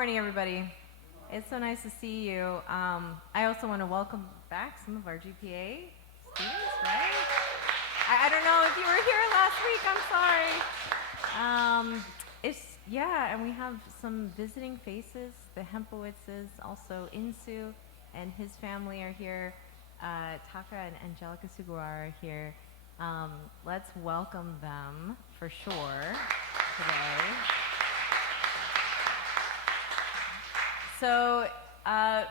morning, everybody. It's so nice to see you. I also want to welcome back some of our GPA students, right? I don't know if you were here last week. I'm sorry. And we have some visiting faces. The Hempowitzes, also Insu and his family are here. Taka and Angelica Sugawara are here. Let's welcome them for sure today. So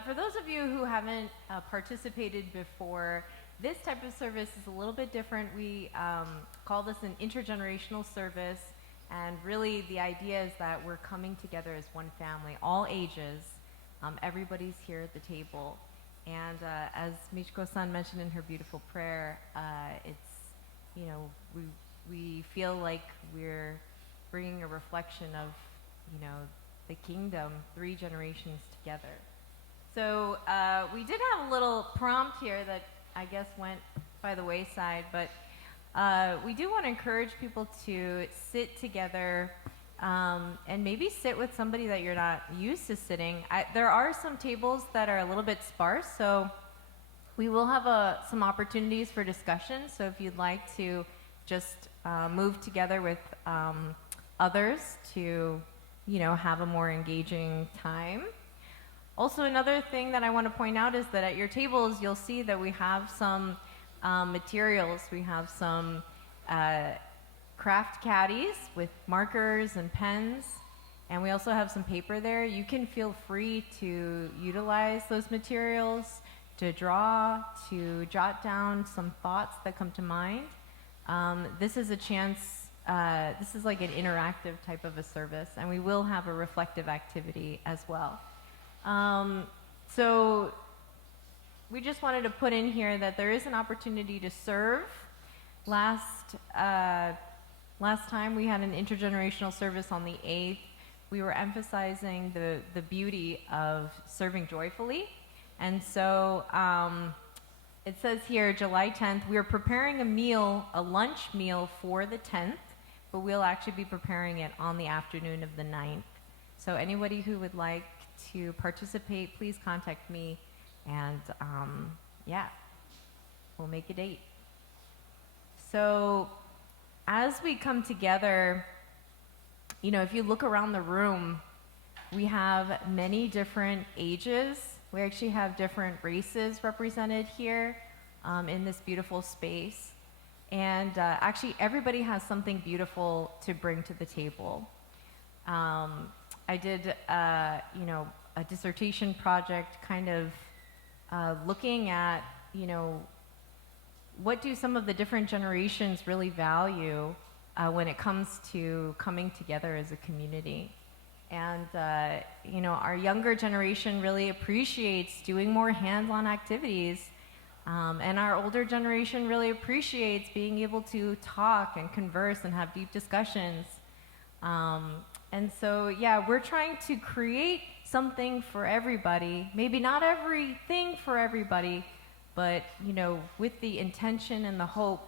for those of you who haven't participated before, this type of service is a little bit different. We call this an intergenerational service, and really the idea is that we're coming together as one family, all ages. Everybody's here at the table. And as Michiko-san mentioned in her beautiful prayer, we feel like we're bringing a reflection of, the kingdom, 3 generations together. So we did have a little prompt here that I guess went by the wayside, but we do want to encourage people to sit together and maybe sit with somebody that you're not used to sitting. There are some tables that are a little bit sparse, so we will have some opportunities for discussion. So if you'd like to just move together with others to have a more engaging time. Also, another thing that I want to point out is that at your tables, you'll see that we have some materials. We have some craft caddies with markers and pens, and we also have some paper there. You can feel free to utilize those materials, to draw, to jot down some thoughts that come to mind. This is a chance. This is like an interactive type of a service, and we will have a reflective activity as well. So we just wanted to put in here that there is an opportunity to serve. Last time we had an intergenerational service on the 8th. We were emphasizing the beauty of serving joyfully. And so it says here, July 10th, we are preparing a lunch meal for the 10th, but we'll actually be preparing it on the afternoon of the 9th. So anybody who would like to participate, please contact me, and we'll make a date. So as we come together, if you look around the room, we have many different ages. We actually have different races represented here in this beautiful space. And actually, everybody has something beautiful to bring to the table. I did, a dissertation project kind of looking at, what do some of the different generations really value when it comes to coming together as a community. And, our younger generation really appreciates doing more hands-on activities. And our older generation really appreciates being able to talk and converse and have deep discussions. And so, we're trying to create something for everybody. Maybe not everything for everybody, but, with the intention and the hope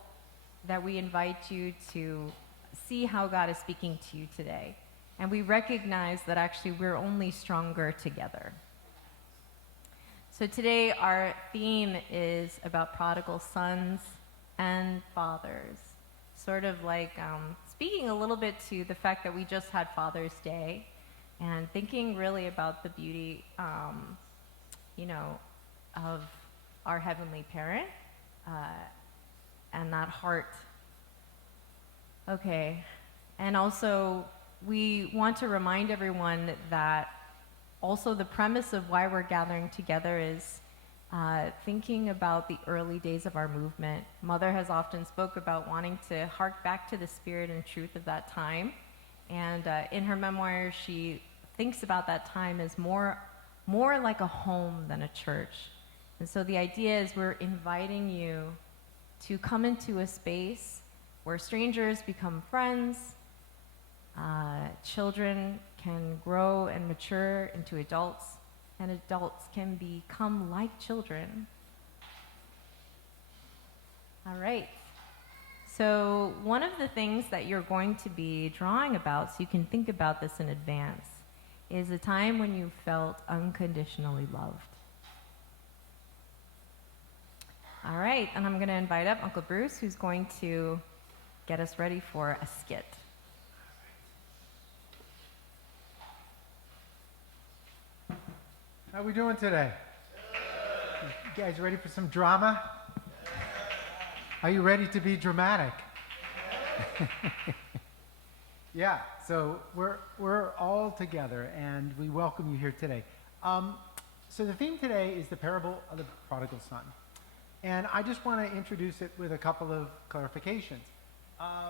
that we invite you to see how God is speaking to you today. And we recognize that actually we're only stronger together. So today our theme is about prodigal sons and fathers. Sort of like speaking a little bit to the fact that we just had Father's Day, and thinking really about the beauty, of our Heavenly Parent and that heart. Okay, and also we want to remind everyone that also the premise of why we're gathering together is thinking about the early days of our movement. Mother has often spoke about wanting to hark back to the spirit and truth of that time. And in her memoir, she thinks about that time as more like a home than a church. And so the idea is we're inviting you to come into a space where strangers become friends, children can grow and mature into adults, and adults can become like children. All right. So one of the things that you're going to be drawing about, so you can think about this in advance, is a time when you felt unconditionally loved. All right, and I'm going to invite up Uncle Bruce, who's going to get us ready for a skit. How are we doing today? You guys ready for some drama? Are you ready to be dramatic? Yeah, so we're all together, and we welcome you here today. So the theme today is the parable of the prodigal son. And I just want to introduce it with a couple of clarifications.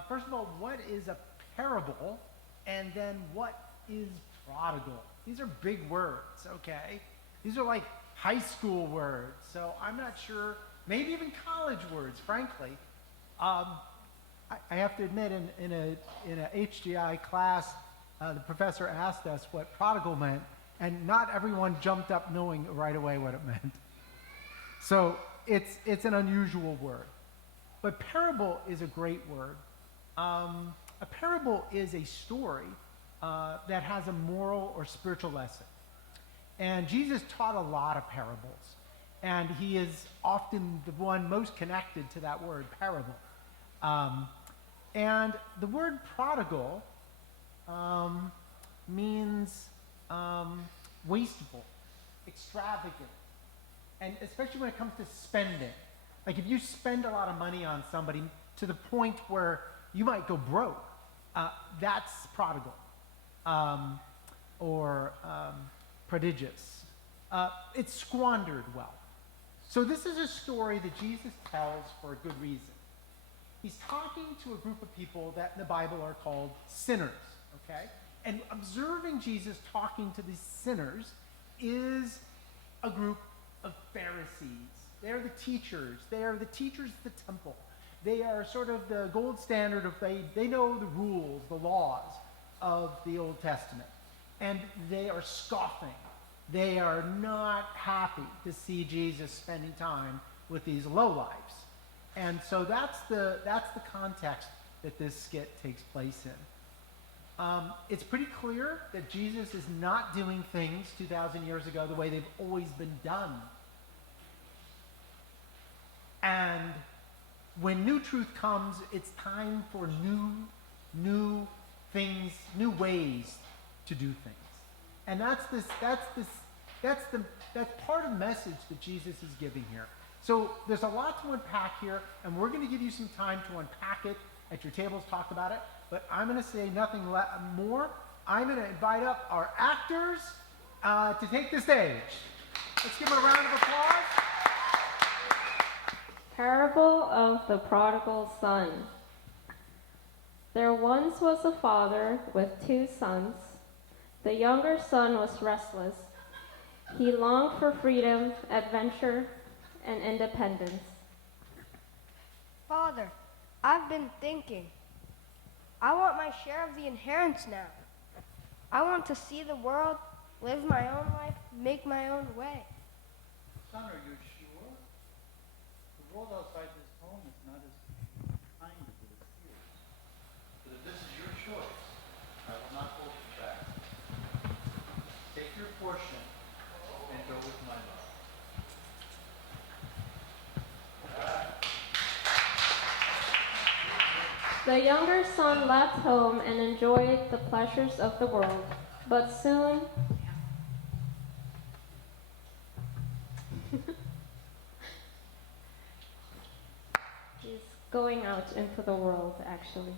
First of all, what is a parable? And then what is prodigal? These are big words, okay? These are like high school words. So I'm not sure, maybe even college words, frankly. I have to admit, in a HGI class, the professor asked us what prodigal meant, and not everyone jumped up knowing right away what it meant. So it's an unusual word. But parable is a great word. A parable is a story that has a moral or spiritual lesson. And Jesus taught a lot of parables. And he is often the one most connected to that word, parable. And the word prodigal means wasteful, extravagant, and especially when it comes to spending. Like if you spend a lot of money on somebody to the point where you might go broke, that's prodigal, or prodigious. It's squandered wealth. So this is a story that Jesus tells for a good reason. He's talking to a group of people that in the Bible are called sinners, okay? And observing Jesus talking to these sinners is a group of Pharisees. They're the teachers. They are the teachers of the temple. They are sort of the gold standard of, they know the rules, the laws of the Old Testament. And they are scoffing. They are not happy to see Jesus spending time with these lowlifes. And so that's the context that this skit takes place in. It's pretty clear that Jesus is not doing things 2,000 years ago the way they've always been done. And when new truth comes, it's time for new things, new ways to do things. And that's part of the message that Jesus is giving here. So there's a lot to unpack here, and we're going to give you some time to unpack it at your tables, talk about it. But I'm going to say nothing more. I'm going to invite up our actors to take the stage. Let's give them a round of applause. Parable of the Prodigal Son. There once was a father with 2 sons. The younger son was restless. He longed for freedom, adventure, and independence. Father, I've been thinking. I want my share of the inheritance now. I want to see the world, live my own life, make my own way. Son, are you sure? The world outside this home is not as kind as it appears. But if this is your choice, I will not hold you back. Take your portion and go with my love. The younger son left home and enjoyed the pleasures of the world, but soon he's going out into the world, actually,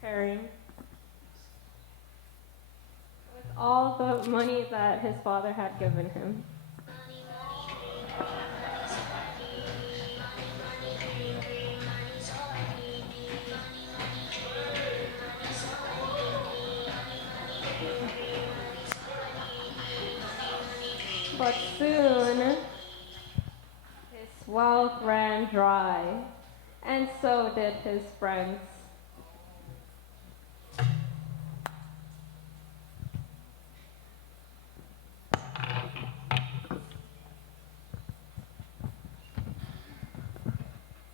preparing with all the money that his father had given him. But soon, his wealth ran dry, and so did his friends.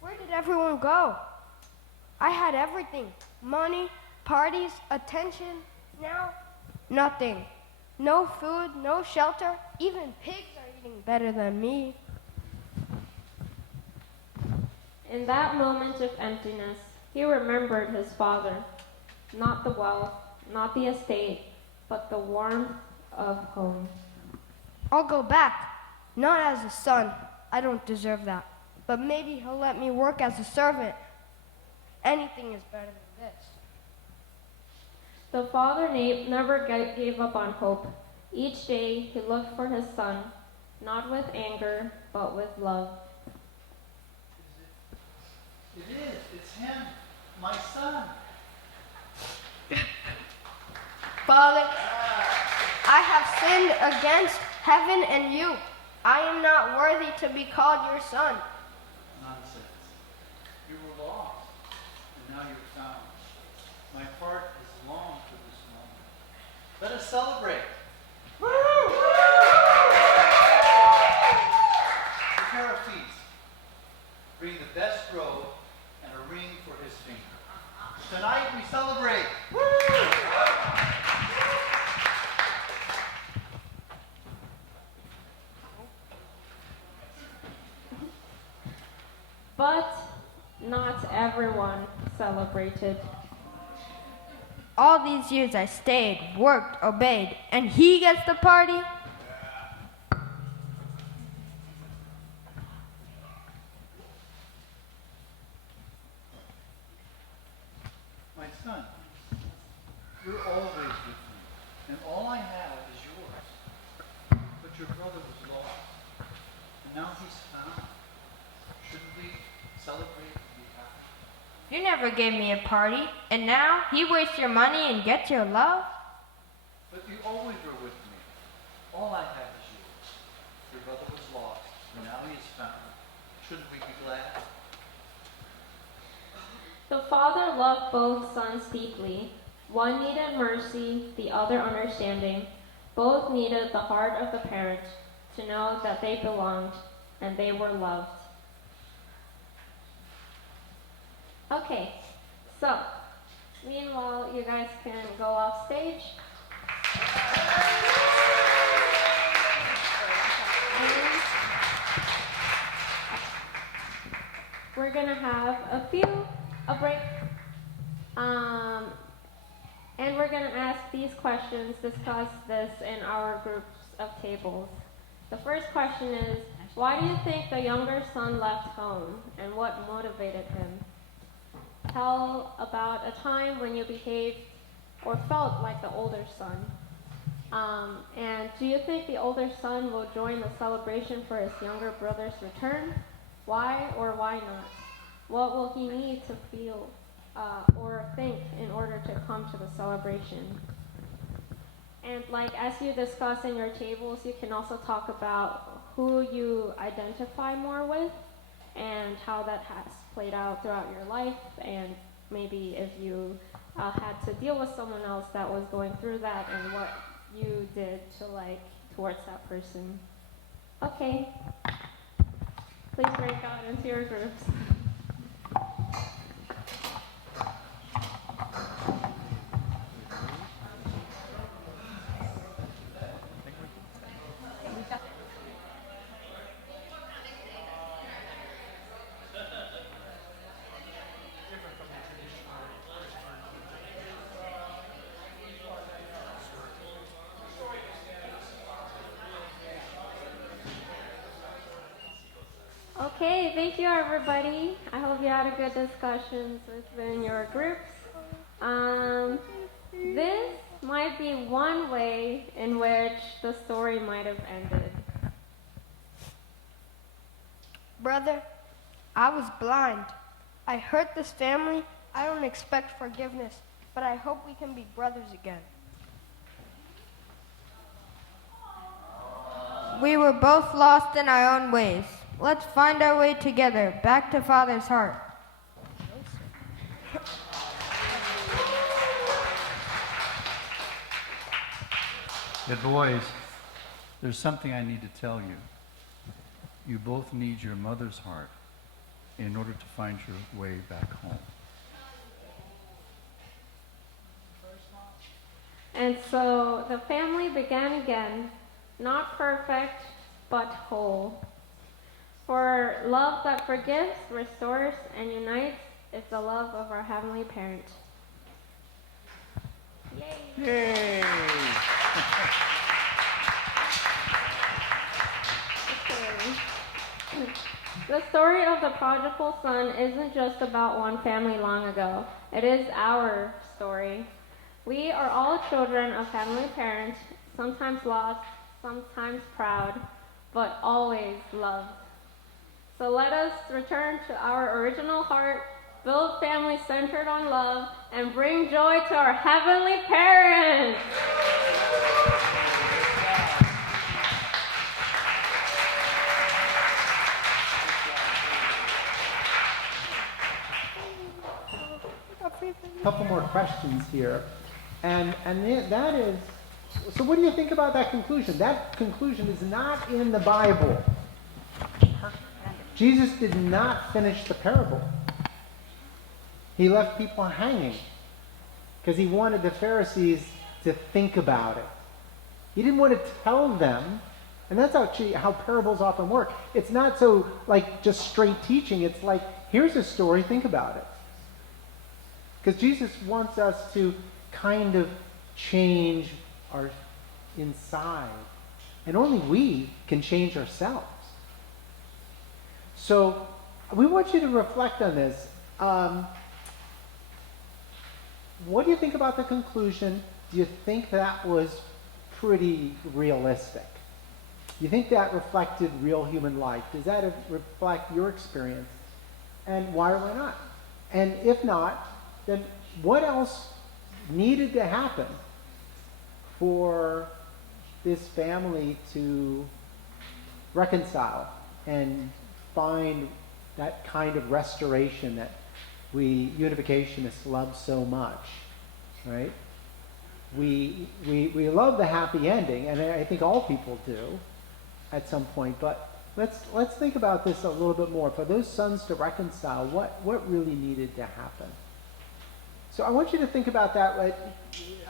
Where did everyone go? I had everything. Money, parties, attention. Now Nothing. No food, no shelter. Even pigs are eating better than me. In that moment of emptiness, he remembered his father. Not the wealth, not the estate, but the warmth of home. I'll go back. Not as a son. I don't deserve that. But maybe he'll let me work as a servant. Anything is better than this. The father never gave up on hope. Each day he looked for his son, not with anger, but with love. It is. It's him, my son. Father, I have sinned against heaven and you. I am not worthy to be called your son. Nonsense. You were lost, and now you're found. My heart has longed for this moment. Let us celebrate. Prepare a feast. Bring the best robe and a ring for his finger. Tonight we celebrate. But not everyone celebrated. All these years I stayed, worked, obeyed, and he gets the party? My son, you're always with me, and all I have is yours. But your brother was lost, and now he's found. Shouldn't we celebrate and be happy? You never gave me a party, and now he wastes your money and gets your love? But you always were with me. All I have is yours. Your brother was lost, and now he is found. Shouldn't we be glad? The father loved both sons deeply. One needed mercy, the other understanding. Both needed the heart of the parent to know that they belonged and they were loved. Okay, so meanwhile, you guys can go off stage. And we're gonna have a break, and we're gonna ask these questions, discuss this in our groups of tables. The first question is, why do you think the younger son left home, and what motivated him? Tell about a time when you behaved or felt like the older son. And do you think the older son will join the celebration for his younger brother's return? Why or why not? What will he need to feel or think in order to come to the celebration? And as you discuss in your tables, you can also talk about who you identify more with and how that has played out throughout your life, and maybe if you had to deal with someone else that was going through that and what you did to towards that person. Okay. Please break out into your groups. Okay, thank you everybody. I hope you had a good discussions within your groups. This might be one way in which the story might have ended. Brother, I was blind. I hurt this family. I don't expect forgiveness, but I hope we can be brothers again. We were both lost in our own ways. Let's find our way together, back to Father's heart. Good boys, there's something I need to tell you. You both need your mother's heart in order to find your way back home. And so the family began again, not perfect, but whole. For love that forgives, restores, and unites is the love of our Heavenly Parent. Yay! Yay! The story of the prodigal son isn't just about one family long ago. It is our story. We are all children of heavenly parents, sometimes lost, sometimes proud, but always loved. So let us return to our original heart, build families centered on love, and bring joy to our heavenly parents. A couple more questions here. That is, so what do you think about that conclusion? That conclusion is not in the Bible. Jesus did not finish the parable. He left people hanging because he wanted the Pharisees to think about it. He didn't want to tell them, and that's actually how parables often work. It's not so like just straight teaching. It's like, here's a story, think about it. Because Jesus wants us to kind of change our inside. And only we can change ourselves. So we want you to reflect on this. What do you think about the conclusion? Do you think that was pretty realistic? Do you think that reflected real human life? Does that reflect your experience? And why or why not? And if not, then what else needed to happen for this family to reconcile and find that kind of restoration that we unificationists love so much, right? We love the happy ending, and I think all people do at some point, but let's think about this a little bit more. For those sons to reconcile, what really needed to happen? So I want you to think about that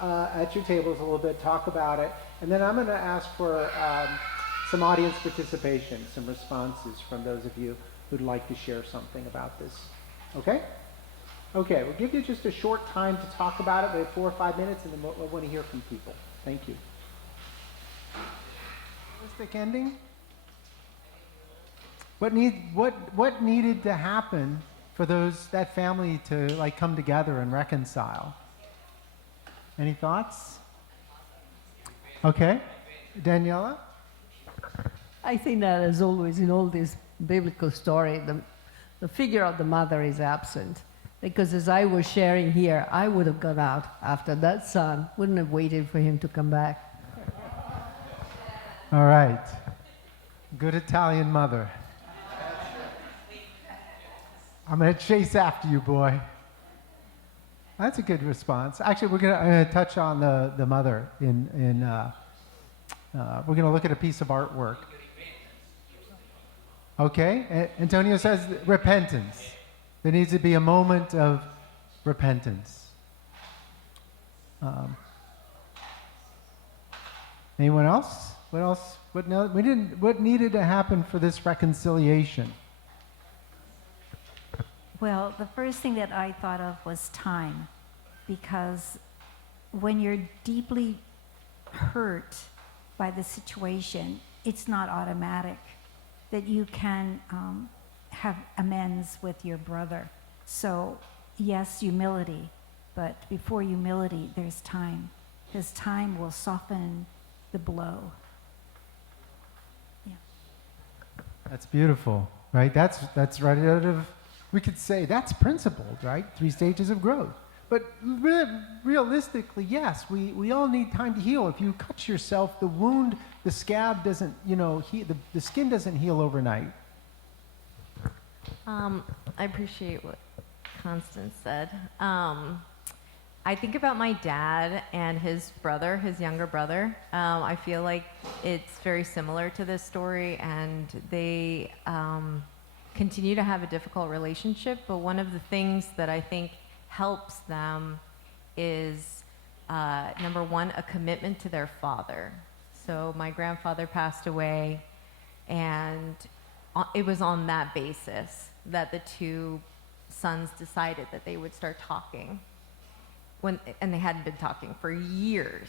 at your tables a little bit, talk about it, and then I'm going to ask for some audience participation, some responses from those of you who'd like to share something about this. Okay? Okay, we'll give you just a short time to talk about it, maybe 4 or 5 minutes, and then we'll want to hear from people. Thank you. Realistic ending? What needed to happen for that family to like come together and reconcile? Any thoughts? Okay, Daniela? I think that, as always in all this biblical story, the figure of the mother is absent. Because as I was sharing here, I would have gone out after that son, wouldn't have waited for him to come back. All right. Good Italian mother. I'm going to chase after you, boy. That's a good response. Actually, we're going to touch on the mother we're going to look at a piece of artwork. Okay, Antonio says repentance. There needs to be a moment of repentance. Anyone else? What else? What needed to happen for this reconciliation? Well, the first thing that I thought of was time, because when you're deeply hurt by the situation, it's not automatic that you can have amends with your brother. So, yes, humility, but before humility, there's time, because time will soften the blow. Yeah. That's beautiful, right? That's right out of, we could say that's principled, right? 3 stages of growth. But realistically, yes, we all need time to heal. If you cut yourself, the wound, the scab doesn't, the skin doesn't heal overnight. I appreciate what Constance said. I think about my dad and his brother, his younger brother. I feel like it's very similar to this story, and they continue to have a difficult relationship. But one of the things that I think helps them is number one, a commitment to their father. So my grandfather passed away, and it was on that basis that the two sons decided that they would start talking. And they hadn't been talking for years.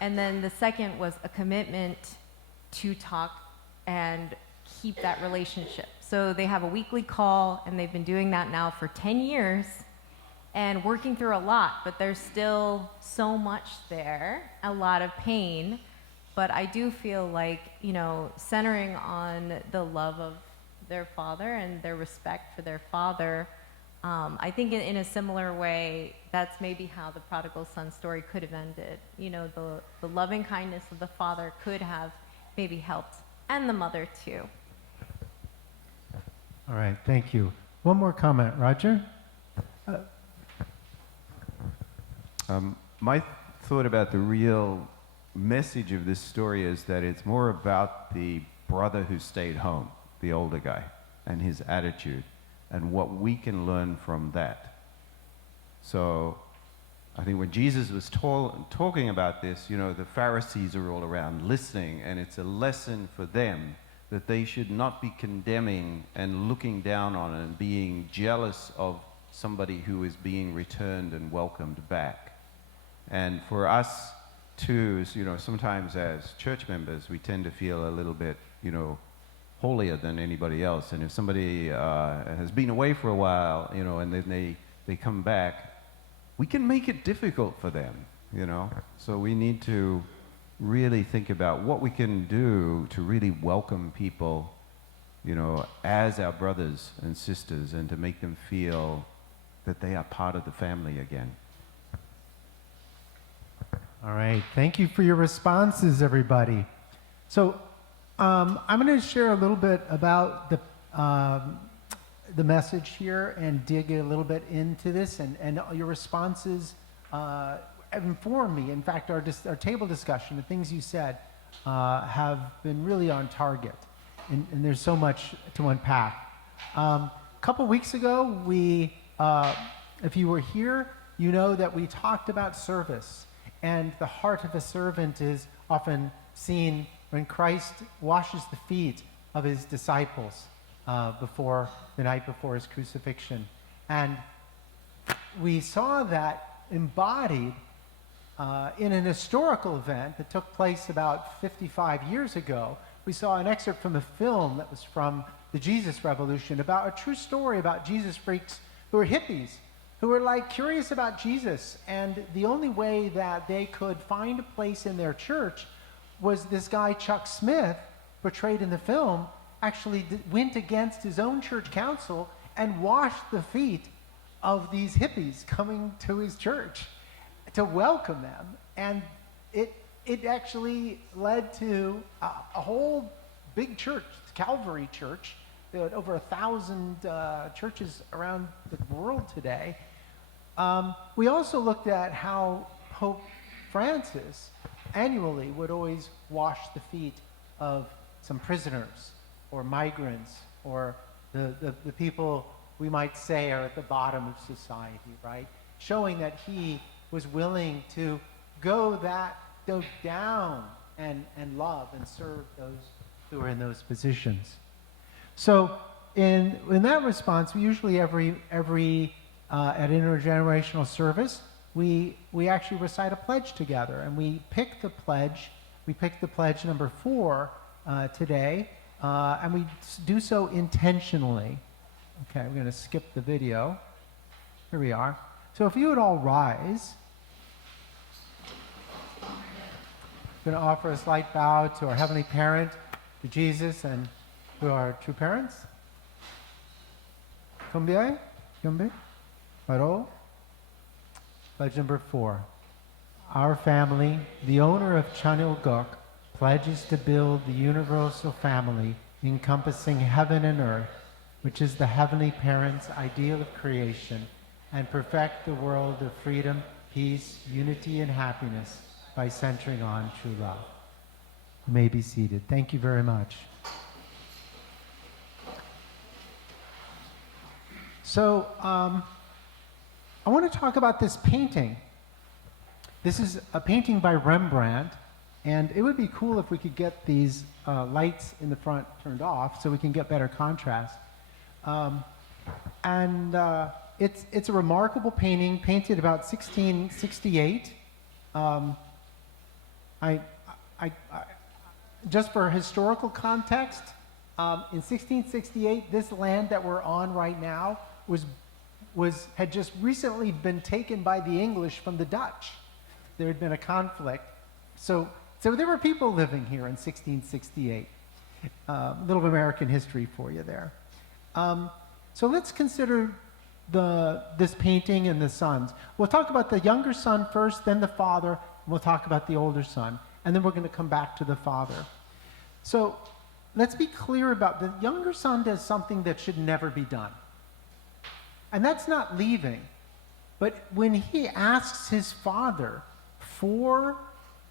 And then the second was a commitment to talk and keep that relationship. So they have a weekly call, and they've been doing that now for 10 years and working through a lot, but there's still so much there, a lot of pain. But I do feel like, you know, centering on the love of their father and their respect for their father, I think in a similar way, that's maybe how the prodigal son story could have ended. You know, the loving kindness of the father could have maybe helped, and the mother too. All right, thank you. One more comment, Roger? My thought about the real message of this story is that it's more about the brother who stayed home, the older guy, and his attitude, and what we can learn from that. So I think when Jesus was talking about this, you know, the Pharisees are all around listening, and it's a lesson for them that they should not be condemning and looking down on and being jealous of somebody who is being returned and welcomed back. And for us too, you know, sometimes as church members, we tend to feel a little bit, you know, holier than anybody else. And if somebody has been away for a while, you know, and then they come back, we can make it difficult for them, you know. So we need to really think about what we can do to really welcome people, you know, as our brothers and sisters, and to make them feel that they are part of the family again. All right, thank you for your responses, everybody. So I'm going to share a little bit about the message here and dig a little bit into this, and your responses inform me. In fact, our table discussion, the things you said, have been really on target, and there's so much to unpack. A couple weeks ago, if you were here, you know that we talked about service. And the heart of a servant is often seen when Christ washes the feet of his disciples the night before his crucifixion. And we saw that embodied in an historical event that took place about 55 years ago. We saw an excerpt from a film that was from the Jesus Revolution about a true story about Jesus freaks who were hippies, who were like curious about Jesus, and the only way that they could find a place in their church was this guy Chuck Smith, portrayed in the film, actually went against his own church council and washed the feet of these hippies coming to his church to welcome them. And it actually led to a whole big church, Calvary Church, over 1,000 churches around the world today. We also looked at how Pope Francis annually would always wash the feet of some prisoners or migrants or the people we might say are at the bottom of society, right? Showing that he was willing to go down and love and serve those who are in those positions. So in that response, we usually every at intergenerational service, we actually recite a pledge together, and we pick the pledge. We picked the pledge number 4 today, and we do so intentionally. Okay, we're going to skip the video. Here we are. So if you would all rise, I'm going to offer a slight bow to our Heavenly Parent, to Jesus, and to our true parents. Combien? Paro. Pledge number 4. Our family, the owner of Chanil Gok, pledges to build the universal family encompassing heaven and earth, which is the Heavenly Parent's ideal of creation, and perfect the world of freedom, peace, unity, and happiness by centering on true love. You may be seated. Thank you very much. So, I want to talk about this painting This is a painting by Rembrandt, and it would be cool if we could get these lights in the front turned off so we can get better contrast. It's a remarkable painting, painted about 1668. Just for historical context, in 1668, this land that we're on right now had just recently been taken by the English from the Dutch. There had been a conflict. So there were people living here in 1668. A little American history for you there. So let's consider this painting and the sons. We'll talk about the younger son first, then the father, and we'll talk about the older son. And then we're going to come back to the father. So let's be clear about the younger son does something that should never be done. And that's not leaving. But when he asks his father for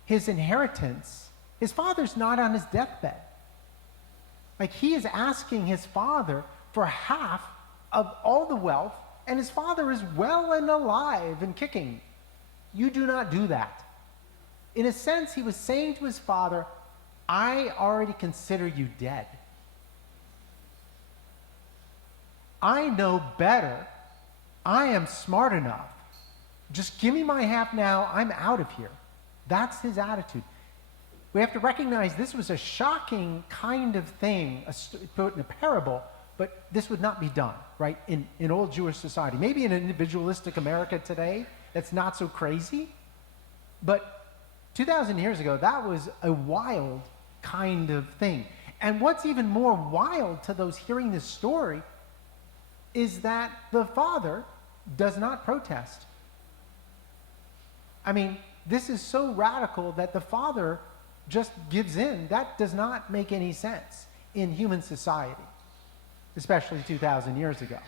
his inheritance, his father's not on his deathbed. Like, he is asking his father for half of all the wealth, and his father is well and alive and kicking. You do not do that. In a sense, he was saying to his father, I already consider you dead. I know better. I am smart enough. Just give me my half now. I'm out of here. That's his attitude. We have to recognize this was a shocking kind of thing, put in a parable, but this would not be done, right, in old Jewish society. Maybe in individualistic America today, that's not so crazy. But 2,000 years ago, that was a wild kind of thing. And what's even more wild to those hearing this story is that the father does not protest. I mean, this is so radical that the father just gives in. That does not make any sense in human society, especially 2,000 years ago.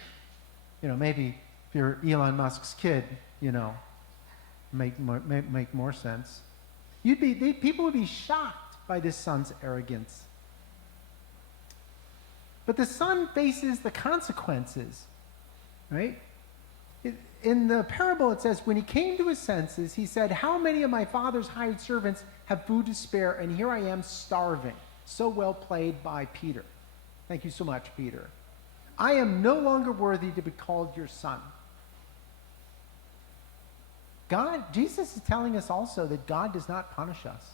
You know, maybe if you're Elon Musk's kid, you know, make more sense. People would be shocked by this son's arrogance. But the son faces the consequences, right? In the parable, it says, when he came to his senses, he said, how many of my father's hired servants have food to spare, and here I am starving. So well played by Peter. Thank you so much, Peter. I am no longer worthy to be called your son. Jesus is telling us also that God does not punish us.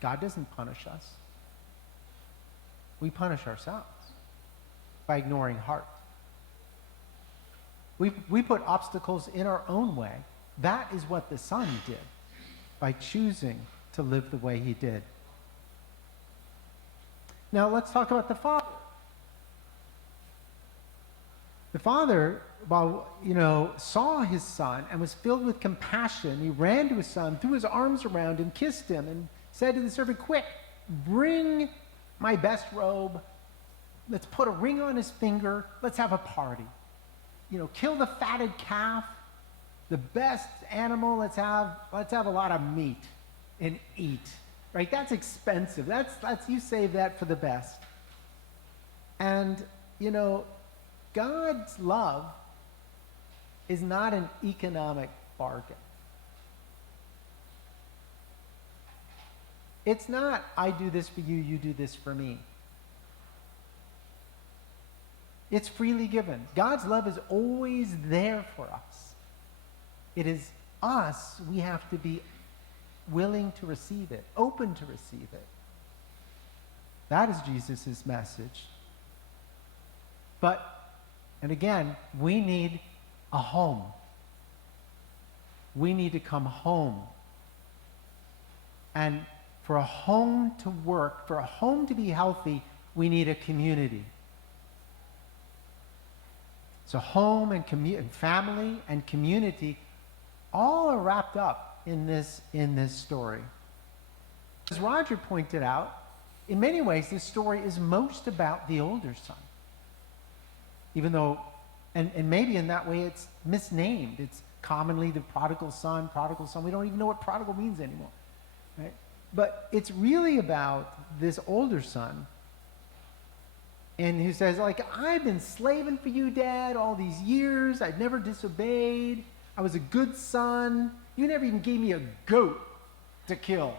God doesn't punish us. We punish ourselves by ignoring heart. We put obstacles in our own way. That is what the son did by choosing to live the way he did. Now let's talk about the father. The father, saw his son and was filled with compassion. He ran to his son, threw his arms around him, kissed him, and said to the servant, quick, bring my best robe. Let's put a ring on his finger. Let's have a party. Kill the fatted calf, the best animal. Let's have a lot of meat and eat. Right? That's expensive. That's you save that for the best. And God's love is not an economic bargain. It's not, I do this for you, you do this for me. It's freely given. God's love is always there for us. It is us, we have to be willing to receive it, open to receive it. That is Jesus' message. And again, we need a home. We need to come home. And for a home to work, for a home to be healthy, we need a community. So home and family and community all are wrapped up in this story. As Roger pointed out, in many ways this story is most about the older son. Even though, and maybe in that way it's misnamed. It's commonly the prodigal son. We don't even know what prodigal means anymore. Right? But it's really about this older son, and who says, I've been slaving for you, Dad, all these years. I've never disobeyed. I was a good son. You never even gave me a goat to kill.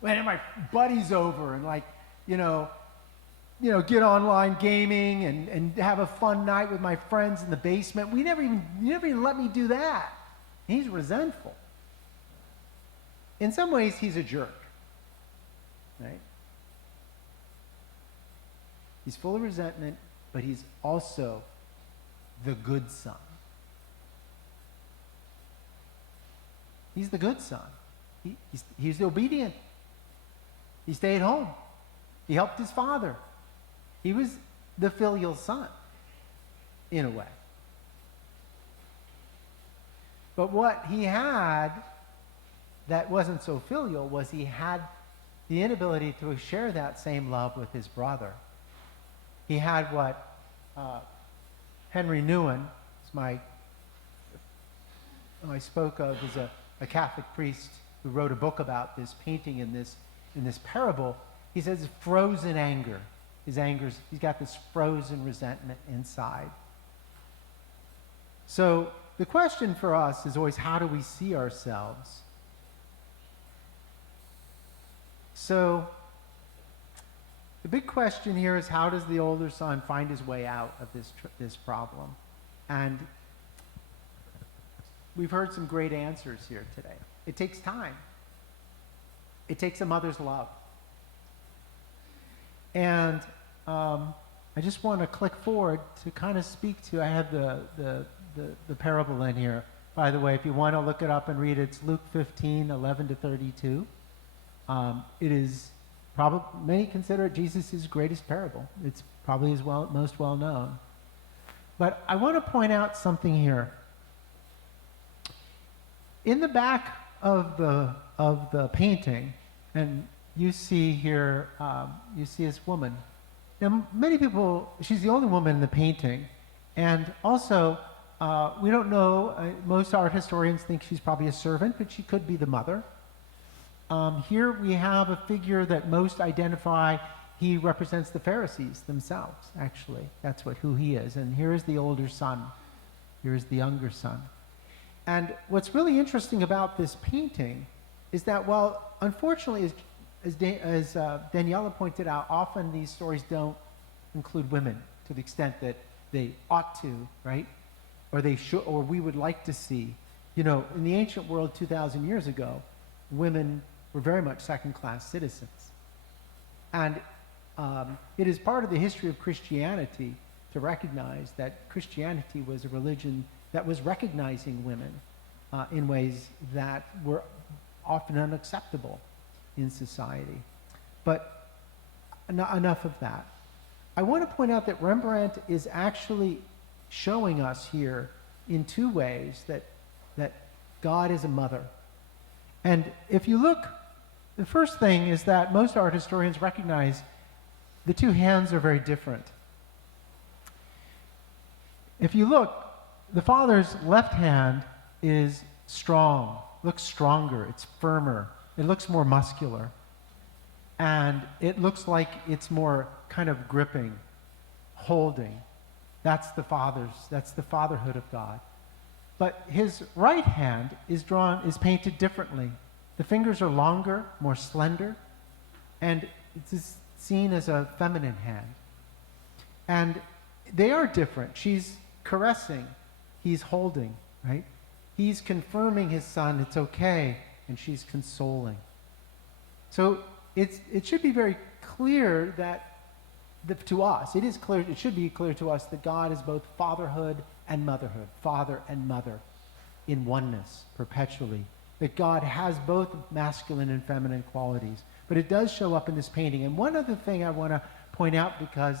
When I had my buddies over and like, you know, get online gaming and have a fun night with my friends in the basement. You never even let me do that. He's resentful. In some ways, he's a jerk, right? He's full of resentment, but he's also the good son. He's the good son. He's obedient. He stayed home. He helped his father. He was the filial son, in a way. But what he had that wasn't so filial was he had the inability to share that same love with his brother. He had what Henry Nouwen, I spoke of, is a Catholic priest who wrote a book about this painting in this parable. He says frozen anger. He's got this frozen resentment inside. So the question for us is always, how do we see ourselves? So the big question here is, how does the older son find his way out of this problem? And we've heard some great answers here today. It takes time. It takes a mother's love. And I just want to click forward to kind of speak to, I have the parable in here. By the way, if you want to look it up and read it, it's Luke 15, 11 to 32. It is probably, many consider it Jesus' greatest parable. It's probably his most well known. But I want to point out something here. In the back of the painting, and you see here, you see this woman. Now, many people, she's the only woman in the painting. And also, we don't know, most art historians think she's probably a servant, but she could be the mother. Here we have a figure that most identify, he represents the Pharisees themselves, actually. That's who he is. And here is the older son. Here is the younger son. And what's really interesting about this painting is that, well, unfortunately, as Daniela pointed out, often these stories don't include women to the extent that they ought to, right? Or they should, or we would like to see. You know, in the ancient world 2,000 years ago, women were very much second-class citizens. And it is part of the history of Christianity to recognize that Christianity was a religion that was recognizing women in ways that were often unacceptable in society. But enough of that. I want to point out that Rembrandt is actually showing us here in two ways that God is a mother. And if you look, the first thing is that most art historians recognize the two hands are very different. If you look, the father's left hand is strong, looks stronger, it's firmer, it looks more muscular. And it looks like it's more kind of gripping, holding. That's the fatherhood of God. But his right hand is painted differently. The fingers are longer, more slender, and it's seen as a feminine hand. And they are different. She's caressing, he's holding, right? He's confirming his son, it's okay, and she's consoling. So it should be very clear that to us, it should be clear to us that God is both fatherhood and motherhood, father and mother in oneness perpetually. That God has both masculine and feminine qualities. But it does show up in this painting. And one other thing I want to point out, because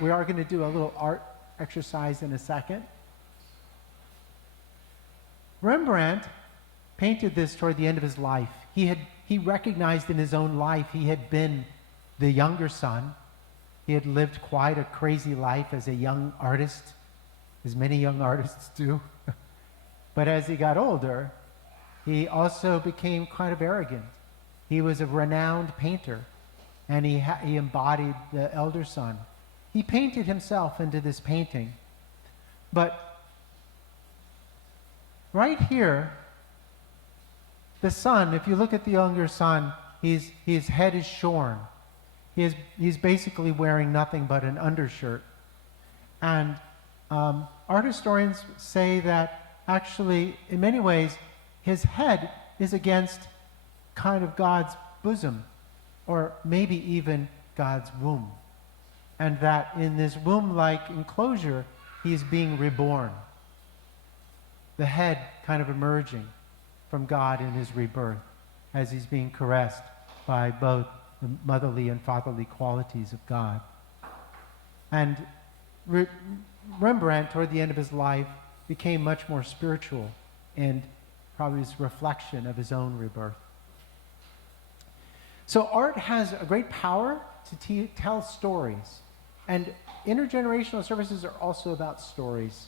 we are going to do a little art exercise in a second. Rembrandt painted this toward the end of his life. He recognized in his own life he had been the younger son. He had lived quite a crazy life as a young artist, as many young artists do. But as he got older, he also became kind of arrogant. He was a renowned painter, and he embodied the elder son. He painted himself into this painting. But right here, The son, if you look at the younger son, his head is shorn. He's basically wearing nothing but an undershirt. And art historians say that actually, in many ways, his head is against kind of God's bosom, or maybe even God's womb. And that in this womb-like enclosure, he's being reborn. The head kind of emerging from God in his rebirth as he's being caressed by both the motherly and fatherly qualities of God. And Rembrandt, toward the end of his life, became much more spiritual and probably his reflection of his own rebirth. So art has a great power to tell stories. And intergenerational services are also about stories.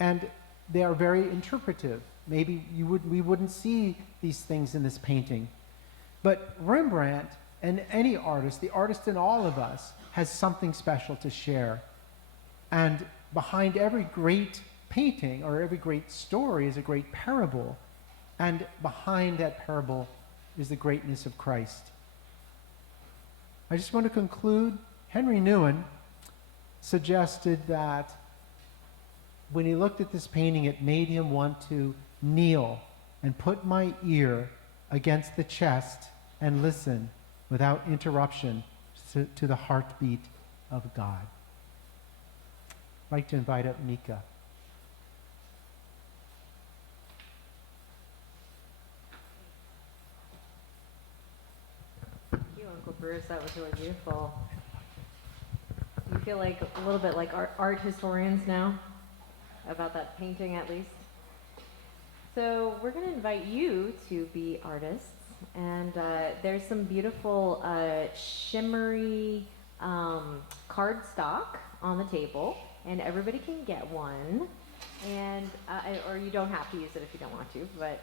And they are very interpretive. Maybe we wouldn't see these things in this painting. But Rembrandt and any artist, the artist in all of us, has something special to share. And behind every great painting or every great story is a great parable. And behind that parable is the greatness of Christ. I just want to conclude. Henry Nouwen suggested that when he looked at this painting, it made him want to kneel and put my ear against the chest and listen without interruption to the heartbeat of God. I'd like to invite up Mika. Thank you, Uncle Bruce. That was really beautiful. You feel like a little bit like art historians now, about that painting at least. So we're going to invite you to be artists, and there's some beautiful shimmery cardstock on the table, and everybody can get one, and or you don't have to use it if you don't want to, but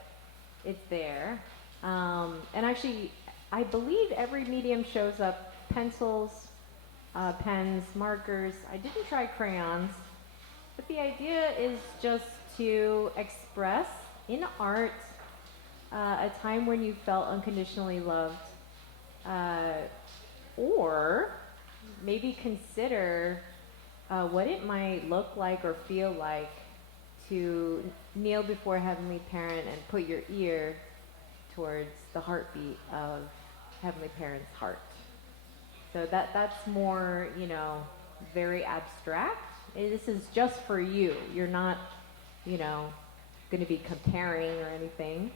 it's there. And actually, I believe every medium shows up: pencils, pens, markers. I didn't try crayons, but the idea is just to express in art a time when you felt unconditionally loved, or maybe consider what it might look like or feel like to kneel before Heavenly Parent and put your ear towards the heartbeat of Heavenly Parent's heart. So that's more, very abstract. This is just for you. You're not, going to be comparing or anything.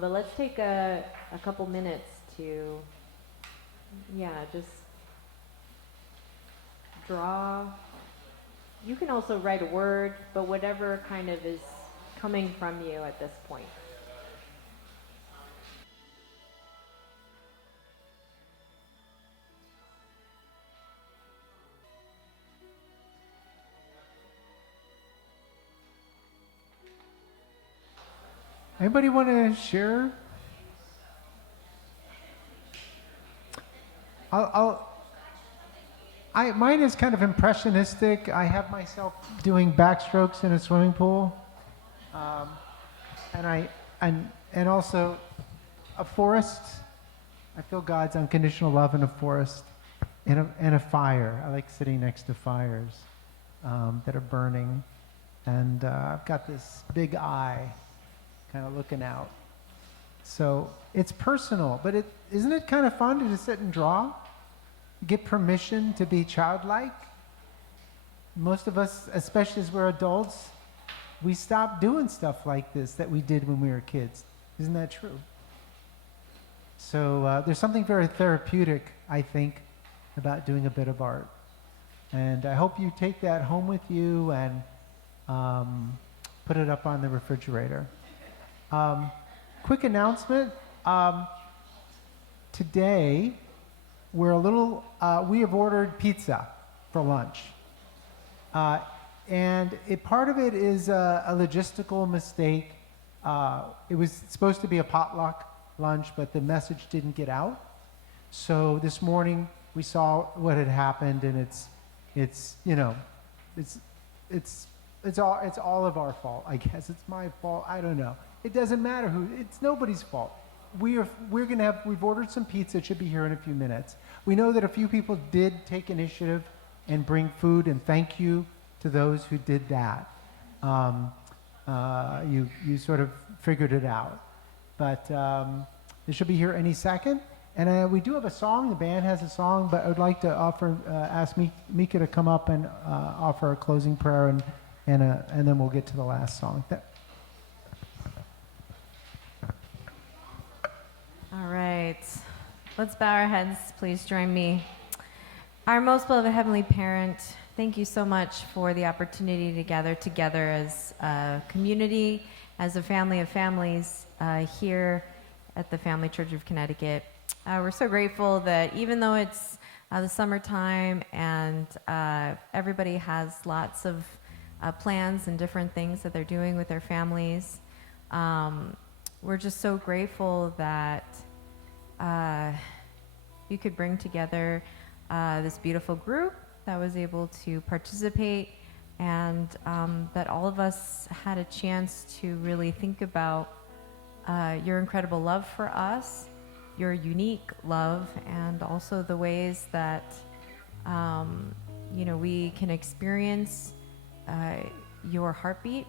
But let's take a couple minutes to, just draw. You can also write a word, but whatever kind of is coming from you at this point. Anybody want to share? Mine is kind of impressionistic. I have myself doing backstrokes in a swimming pool, and also a forest. I feel God's unconditional love in a forest, and a fire. I like sitting next to fires that are burning, and I've got this big eye kind of looking out. So it's personal, but isn't it kind of fun to just sit and draw? Get permission to be childlike. Most of us, especially as we're adults, we stop doing stuff like this that we did when we were kids. Isn't that true? So there's something very therapeutic, I think, about doing a bit of art. And I hope you take that home with you and put it up on the refrigerator. Quick announcement. Today, we have ordered pizza for lunch. And part of it is a logistical mistake. It was supposed to be a potluck lunch, but the message didn't get out. So this morning, we saw what had happened, and it's it's all of our fault. I guess it's my fault. I don't know. It doesn't matter who. It's nobody's fault. We've ordered some pizza. It should be here in a few minutes. We know that a few people did take initiative and bring food, and thank you to those who did that. You sort of figured it out, but it should be here any second. And we do have a song. The band has a song, but I would like to ask Mika to come up and offer a closing prayer, and then we'll get to the last song. All right. Let's bow our heads. Please join me. Our most beloved Heavenly Parent, thank you so much for the opportunity to gather together as a community, as a family of families here at the Family Church of Connecticut. We're so grateful that even though it's the summertime and everybody has lots of plans and different things that they're doing with their families, we're just so grateful that you could bring together this beautiful group that was able to participate, and that all of us had a chance to really think about your incredible love for us, your unique love, and also the ways that we can experience your heartbeat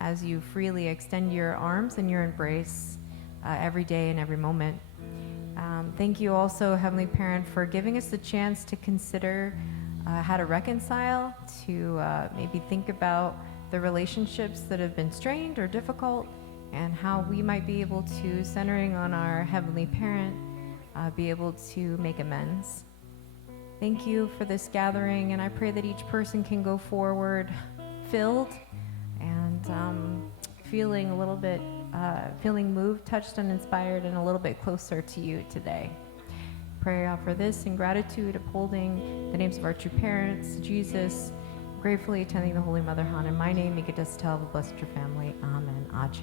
as you freely extend your arms and your embrace every day and every moment. Thank you also, Heavenly Parent, for giving us the chance to consider how to reconcile, to maybe think about the relationships that have been strained or difficult, and how we might be able to, centering on our Heavenly Parent, be able to make amends. Thank you for this gathering, and I pray that each person can go forward filled and feeling a little bit, feeling moved, touched, and inspired, and a little bit closer to you today. Pray for this in gratitude, upholding the names of our true parents, Jesus, gratefully attending the Holy Mother Han. In my name, make it just tell the blessed your family. Amen. Aju.